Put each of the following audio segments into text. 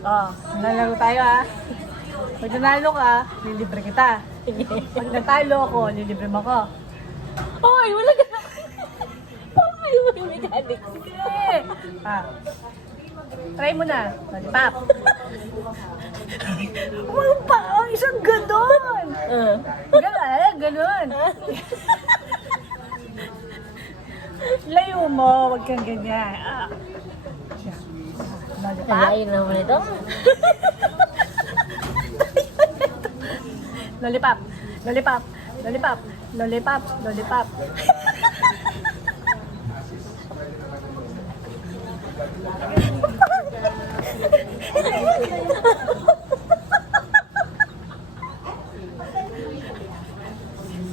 Oh, nalaro tayo ah. Pag nanalo ka, lilibre kita. Pag natalo ako, lilibre mo ko. Hoy, wala ka. Ay, may mechanic. Sige. Ah. Try mo na. Lollipop. Wag pa. Oh, isang ganon. Ganon. Layo mo. Wag kang ganyan. Ah. Lollipop. Ayayin naman ito. Lollipop. Lollipop. Lollipop. Lollipop. Lollipop.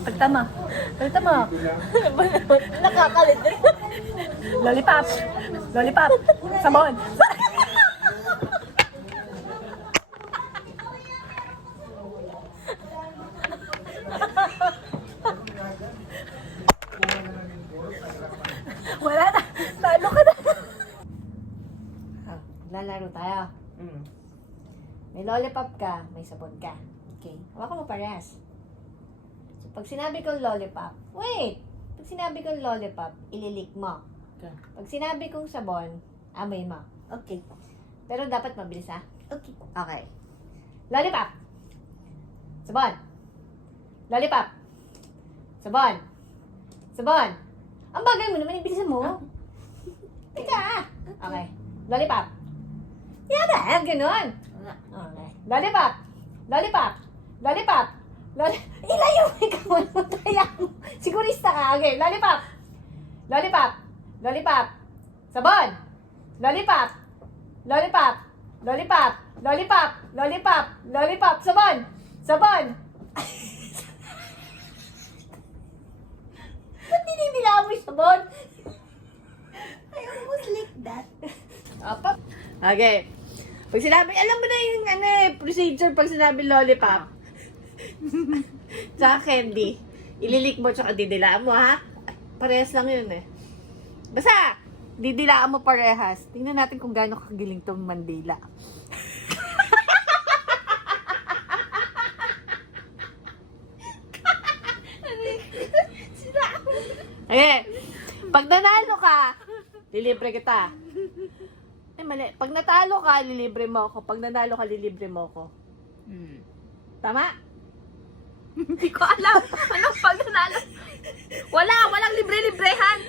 Pagtama. Pagtama. Nakakalit. Lollipop. Lollipop. Sabon. Wala na. Talo ka na. Lalaro tayo. May lollipop ka, may sabon ka. Okay. Hawakan mo parehas. So, pag sinabi kong lollipop, wait! Pag sinabi kong lollipop, ililik mo. Okay. Pag sinabi kong sabon, amoy mo. Okay. Pero dapat mabilis ha? Okay. Okay. Lollipop. Sabon. Lollipop. Sabon. Sabon. Ang bagay mo naman, ibilisan mo. Teka. Okay. Lollipop. Yan ganun. Okay. Lollipop. Lollipop. Lollipop. Ilayo mo ikaw mo. Kaya mo. Sigurista ka. Okay. Lollipop. Lollipop. Lollipop. Sabon. Lollipop. Lollipop. Lollipop. Lollipop. Lollipop. Lollipop. Sabon. Sabon. Ba't dinidila mo yung sabon? I almost like that. Apa? Okay. Pag sinabi, alam mo na yung procedure pag sinabi lollipop. Tsaka candy. Ililik mo tsaka didilaan mo ha. Parehas lang yun eh. Basta, didilaan mo parehas. Tingnan natin kung gaano kagaling tong Mandela. Okay. Pag nanalo ka, lilibre kita. Ay, mali. Pag natalo ka, lilibre mo ako. Pag nanalo ka, lilibre mo ako. Tama? Hindi ko alam. Anong pag nanalo? Walang libre-librehan.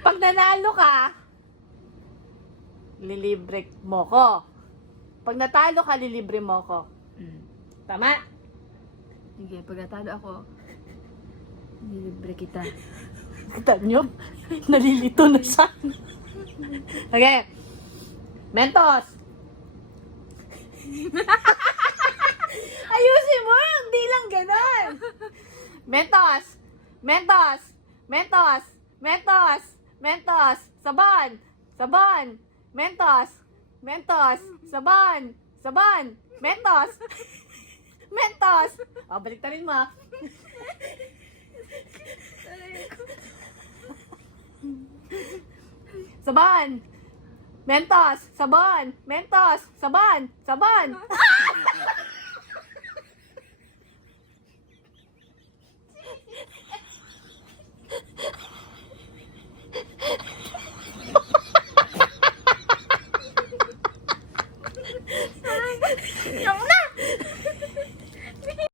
Pag nanalo ka, lilibre mo ko. Pag natalo ka, lilibre mo ko. Tama? Sige, pag natalo ako, lilibre kita. Kita nyo? Nalilito na siya. Okay. Mentos. Ayusin mo, hindi lang ganon. Mentos. Mentos. Mentos. Mentos. Mentos. Sabon. Sabon. Mentos. Mentos. Sabon. Sabon. Mentos. Mentos. O, balik na rin mo. Sabon. Mentos. Sabon. Mentos. Sabon. Sabon. Yung